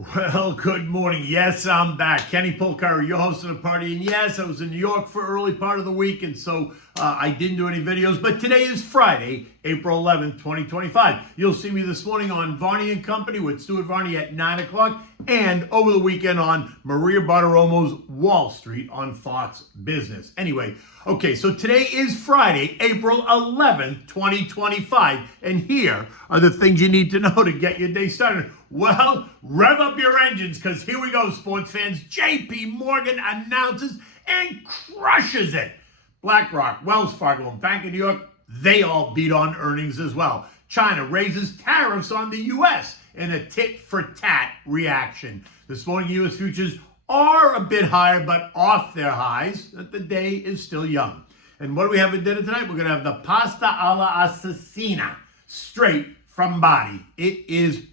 Well, good morning. Yes, I'm back. Kenny Polcari, your host of the party. And yes, I was in New York for early part of the week, and so I didn't do any videos. But today is Friday, April 11th, 2025. You'll see me this morning on Varney & Company with Stuart Varney at 9 o'clock, and over the weekend on Maria Bartiromo's Wall Street on Fox Business. Anyway, okay, so today is Friday, April 11th, 2025, and here are the things you need to know to get your day started. Well, rev up your engines, because here we go, sports fans. JPMorgan announces and crushes it. BlackRock, Wells Fargo, and Bank of New York, they all beat on earnings as well. China raises tariffs on the U.S. in a tit-for-tat reaction. This morning, U.S. futures are a bit higher, but off their highs. The day is still young. And what do we have at dinner tonight? We're going to have the pasta alla Assassina, straight from Bari. It is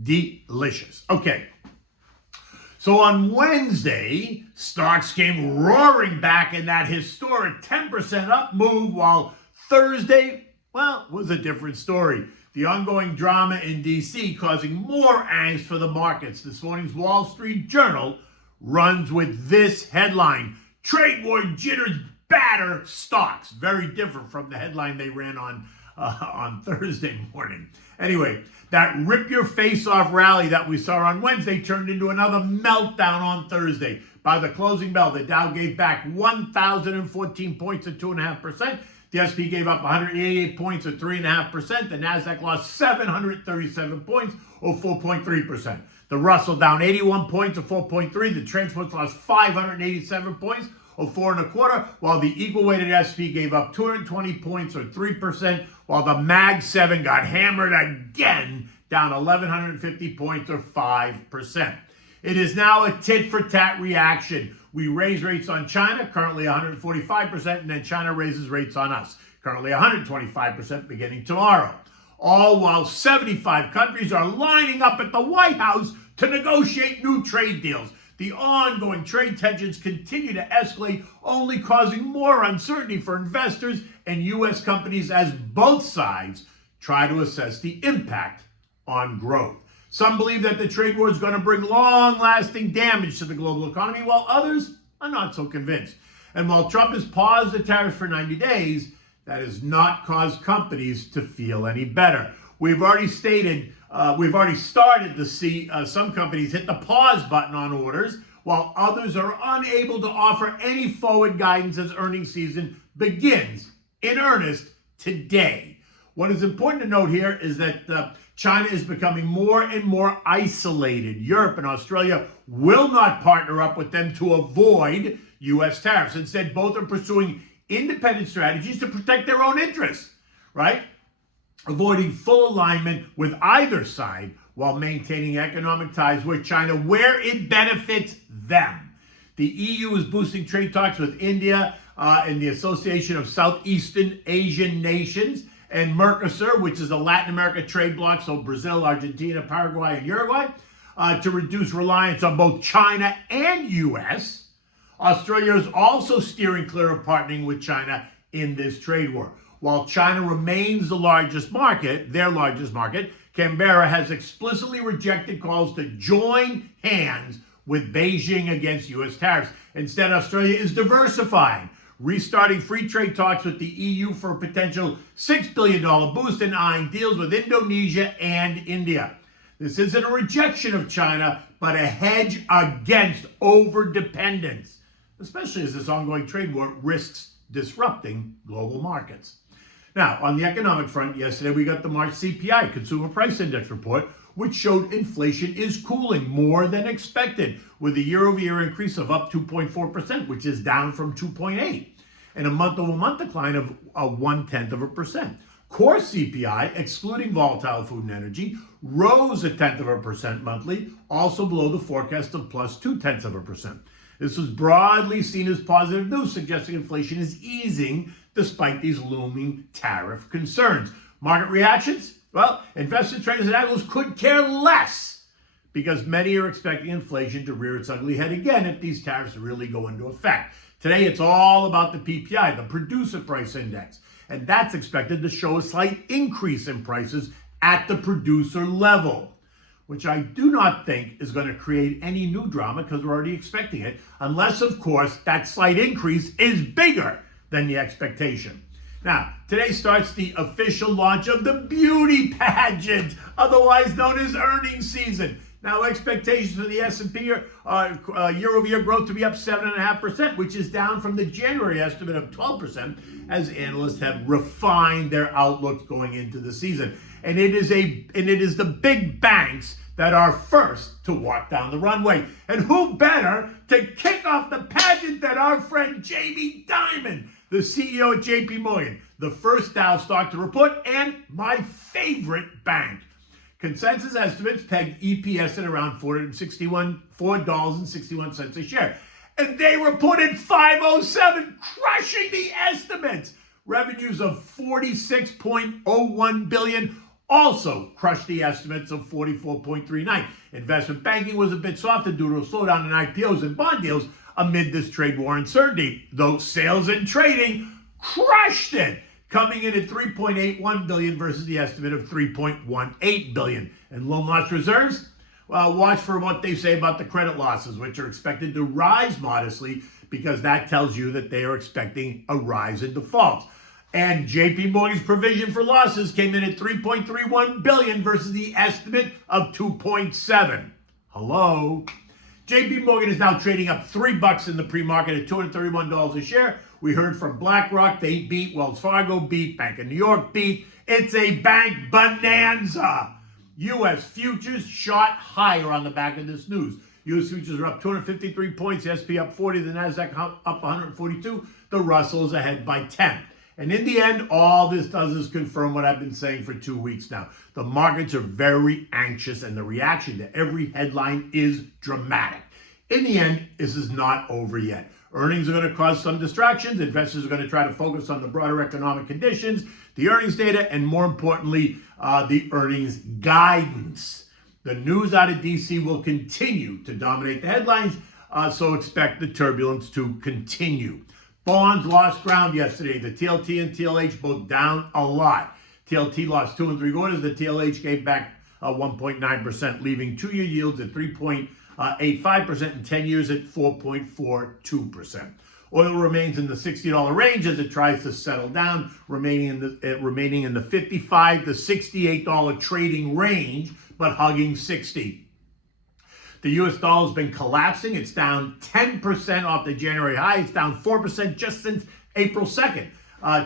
delicious. Okay. So on Wednesday, stocks came roaring back in that historic 10% up move, while Thursday, well, was a different story. The ongoing drama in D.C. causing more angst for the markets. This morning's Wall Street Journal runs with this headline: Trade war jitters batter stocks. Very different from the headline they ran on Thursday morning. Anyway, that rip your face off rally that we saw on Wednesday turned into another meltdown on Thursday. By the closing bell, the Dow gave back 1,014 points at 2.5%. The S&P gave up 188 points at 3.5%. The Nasdaq lost 737 points or 4.3%. The Russell down 81 points or 4.3%. The transports lost 587 points or 4.25%, while the equal-weighted S&P gave up 220 points or 3%, while the Mag 7 got hammered again, down 1,150 points or 5%. It is now a tit-for-tat reaction. We raise rates on China, currently 145%, and then China raises rates on us, currently 125% beginning tomorrow. All while 75 countries are lining up at the White House to negotiate new trade deals. The ongoing trade tensions continue to escalate, only causing more uncertainty for investors and U.S. companies as both sides try to assess the impact on growth. Some believe that the trade war is going to bring long-lasting damage to the global economy, while others are not so convinced. And while Trump has paused the tariffs for 90 days, that has not caused companies to feel any better. We've already started to see some companies hit the pause button on orders, while others are unable to offer any forward guidance as earnings season begins in earnest today. What is important to note here is that China is becoming more and more isolated. Europe and Australia will not partner up with them to avoid U.S. tariffs. Instead, both are pursuing independent strategies to protect their own interests, right? Avoiding full alignment with either side while maintaining economic ties with China where it benefits them. The EU is boosting trade talks with India and the Association of Southeastern Asian Nations, and Mercosur, which is a Latin America trade bloc, so Brazil, Argentina, Paraguay, and Uruguay, to reduce reliance on both China and U.S. Australia is also steering clear of partnering with China in this trade war. While China remains their largest market, Canberra has explicitly rejected calls to join hands with Beijing against U.S. tariffs. Instead, Australia is diversifying, restarting free trade talks with the EU for a potential $6 billion boost and eyeing deals with Indonesia and India. This isn't a rejection of China, but a hedge against over-dependence, especially as this ongoing trade war risks disrupting global markets. Now, on the economic front, yesterday we got the March CPI, Consumer Price Index report, which showed inflation is cooling more than expected, with a year-over-year increase of up 2.4%, which is down from 2.8%, and a month-over-month decline of 0.1%. Core CPI, excluding volatile food and energy, rose 0.1% monthly, also below the forecast of plus 0.2%. This was broadly seen as positive news, suggesting inflation is easing despite these looming tariff concerns. Market reactions? Well, investors, traders, and analysts could care less, because many are expecting inflation to rear its ugly head again if these tariffs really go into effect. Today, it's all about the PPI, the Producer Price Index, and that's expected to show a slight increase in prices at the producer level. which I do not think is going to create any new drama because we're already expecting it, unless, of course, that slight increase is bigger than the expectation. Now, today starts the official launch of the beauty pageant, otherwise known as earnings season. Now, expectations for the S&P are year-over-year growth to be up 7.5%, which is down from the January estimate of 12%, as analysts have refined their outlooks going into the season. And it is the big banks that are first to walk down the runway. And who better to kick off the pageant than our friend Jamie Dimon, the CEO at JPMorgan, the first Dow stock to report, and my favorite bank. Consensus estimates pegged EPS at around $4.61 a share. And they reported 507, crushing the estimates. Revenues of $46.01 billion also crushed the estimates of 44.39. Investment banking was a bit softer due to a slowdown in IPOs and bond deals amid this trade war uncertainty, though sales and trading crushed it, coming in at $3.81 billion versus the estimate of $3.18 billion. And loan loss reserves? Well, watch for what they say about the credit losses, which are expected to rise modestly because that tells you that they are expecting a rise in defaults. And JP Morgan's provision for losses came in at $3.31 billion versus the estimate of $2.7. Hello? JP Morgan is now trading up $3 in the pre-market at $231 a share. We heard from BlackRock, they beat, Wells Fargo beat, Bank of New York beat. It's a bank bonanza. U.S. futures shot higher on the back of this news. U.S. futures are up 253 points, the S&P up 40, the NASDAQ up 142, the Russell is ahead by 10. And in the end, all this does is confirm what I've been saying for 2 weeks now. The markets are very anxious and the reaction to every headline is dramatic. In the end, this is not over yet. Earnings are going to cause some distractions. Investors are going to try to focus on the broader economic conditions, the earnings data, and more importantly, the earnings guidance. The news out of DC will continue to dominate the headlines, so expect the turbulence to continue. Bonds lost ground yesterday. The TLT and TLH both down a lot. TLT lost 2 3/4. The TLH gave back 1.9%, leaving 2-year yields at 3.85% and 10 years at 4.42%. Oil remains in the $60 range as it tries to settle down, remaining in the $55 to $68 trading range, but hugging 60. The U.S. dollar has been collapsing. It's down 10% off the January high. It's down 4% just since April 2nd,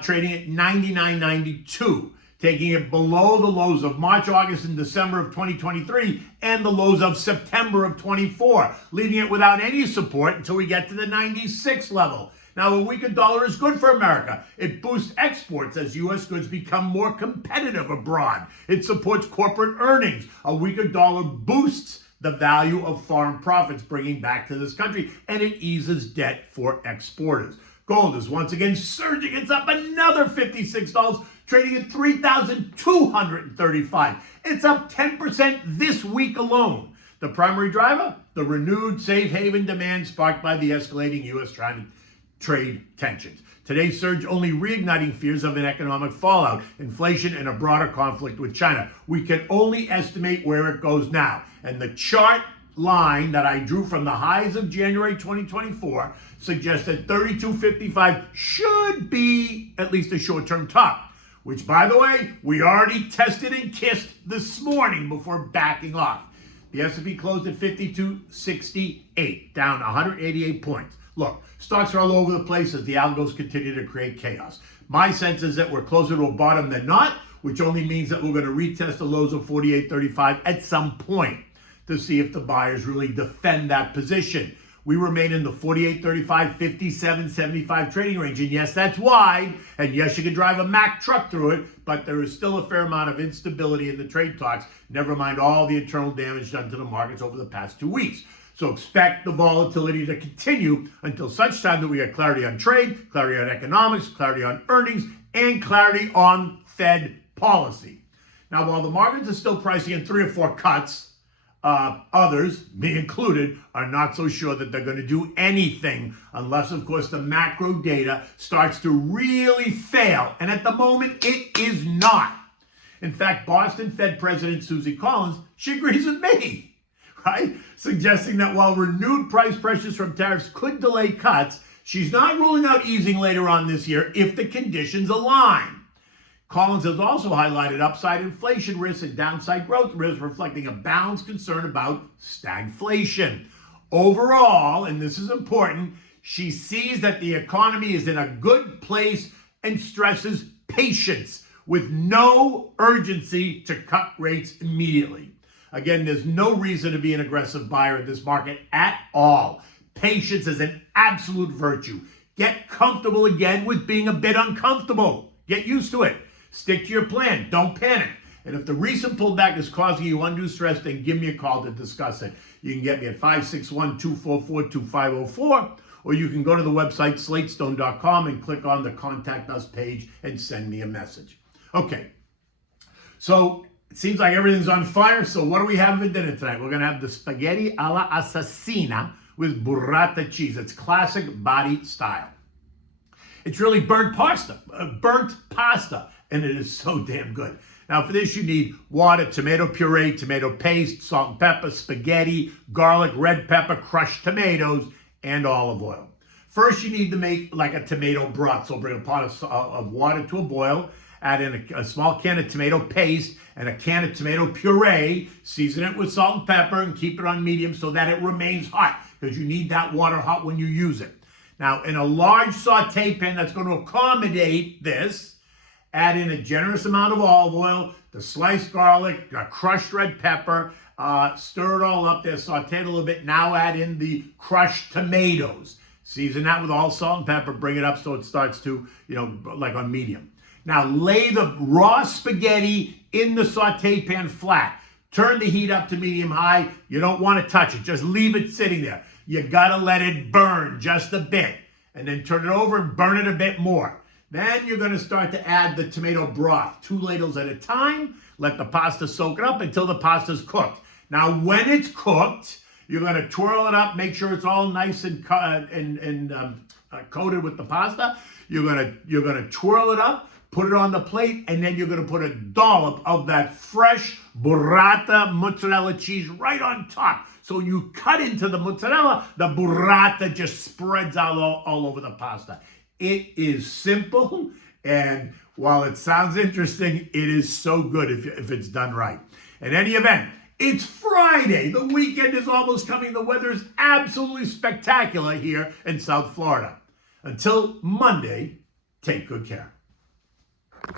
trading at 99.92, taking it below the lows of March, August, and December of 2023 and the lows of September of 24, leaving it without any support until we get to the 96 level. Now, a weaker dollar is good for America. It boosts exports as U.S. goods become more competitive abroad. It supports corporate earnings. A weaker dollar boosts the value of foreign profits bringing back to this country, and it eases debt for exporters. Gold is once again surging. It's up another $56, trading at $3,235. It's up 10% this week alone. The primary driver? The renewed safe haven demand sparked by the escalating U.S.-China trade tensions. Today's surge only reigniting fears of an economic fallout, inflation, and a broader conflict with China. We can only estimate where it goes now. And the chart line that I drew from the highs of January 2024 suggests that 32.55 should be at least a short-term top, which, by the way, we already tested and kissed this morning before backing off. The S&P closed at 52.68, down 188 points. Look, stocks are all over the place as the algos continue to create chaos. My sense is that we're closer to a bottom than not, which only means that we're going to retest the lows of 48.35 at some point to see if the buyers really defend that position. We remain in the 48.35, 57.75 trading range. And yes, that's wide. And yes, you can drive a Mack truck through it, but there is still a fair amount of instability in the trade talks, never mind all the internal damage done to the markets over the past 2 weeks. So expect the volatility to continue until such time that we get clarity on trade, clarity on economics, clarity on earnings, and clarity on Fed policy. Now, while the markets are still pricing in 3 or 4 cuts, others, me included, are not so sure that they're going to do anything unless, of course, the macro data starts to really fail. And at the moment, it is not. In fact, Boston Fed President Susie Collins, she agrees with me, right? Suggesting that while renewed price pressures from tariffs could delay cuts, she's not ruling out easing later on this year if the conditions align. Collins has also highlighted upside inflation risks and downside growth risks, reflecting a balanced concern about stagflation. Overall, and this is important, she sees that the economy is in a good place and stresses patience with no urgency to cut rates immediately. Again, there's no reason to be an aggressive buyer in this market at all. Patience is an absolute virtue. Get comfortable again with being a bit uncomfortable. Get used to it. Stick to your plan. Don't panic. And if the recent pullback is causing you undue stress, then give me a call to discuss it. You can get me at 561-244-2504, or you can go to the website slatestone.com and click on the Contact Us page and send me a message. Okay, so it seems like everything's on fire. So what do we have for dinner tonight? We're going to have the spaghetti alla Assassina with burrata cheese. It's classic Bari style. It's really burnt pasta, and it is so damn good. Now for this you need water, tomato puree, tomato paste, salt and pepper, spaghetti, garlic, red pepper, crushed tomatoes, and olive oil. First you need to make like a tomato broth. So bring a pot of water to a boil, add in a small can of tomato paste and a can of tomato puree, season it with salt and pepper and keep it on medium so that it remains hot because you need that water hot when you use it. Now in a large saute pan that's going to accommodate this, add in a generous amount of olive oil, the sliced garlic, crushed red pepper, stir it all up there, saute it a little bit. Now add in the crushed tomatoes. Season that with all salt and pepper, bring it up so it starts to, like on medium. Now lay the raw spaghetti in the saute pan flat. Turn the heat up to medium high. You don't want to touch it. Just leave it sitting there. You got to let it burn just a bit. And then turn it over and burn it a bit more. Then you're going to start to add the tomato broth, 2 ladles at a time. Let the pasta soak it up until the pasta's cooked. Now, when it's cooked, you're going to twirl it up, make sure it's all nice and coated with the pasta. You're going to twirl it up, put it on the plate, and then you're going to put a dollop of that fresh burrata mozzarella cheese right on top. So you cut into the mozzarella, the burrata just spreads out all over the pasta. It is simple, and while it sounds interesting, it is so good if it's done right. In any event, it's Friday. The weekend is almost coming. The weather is absolutely spectacular here in South Florida. Until Monday, take good care.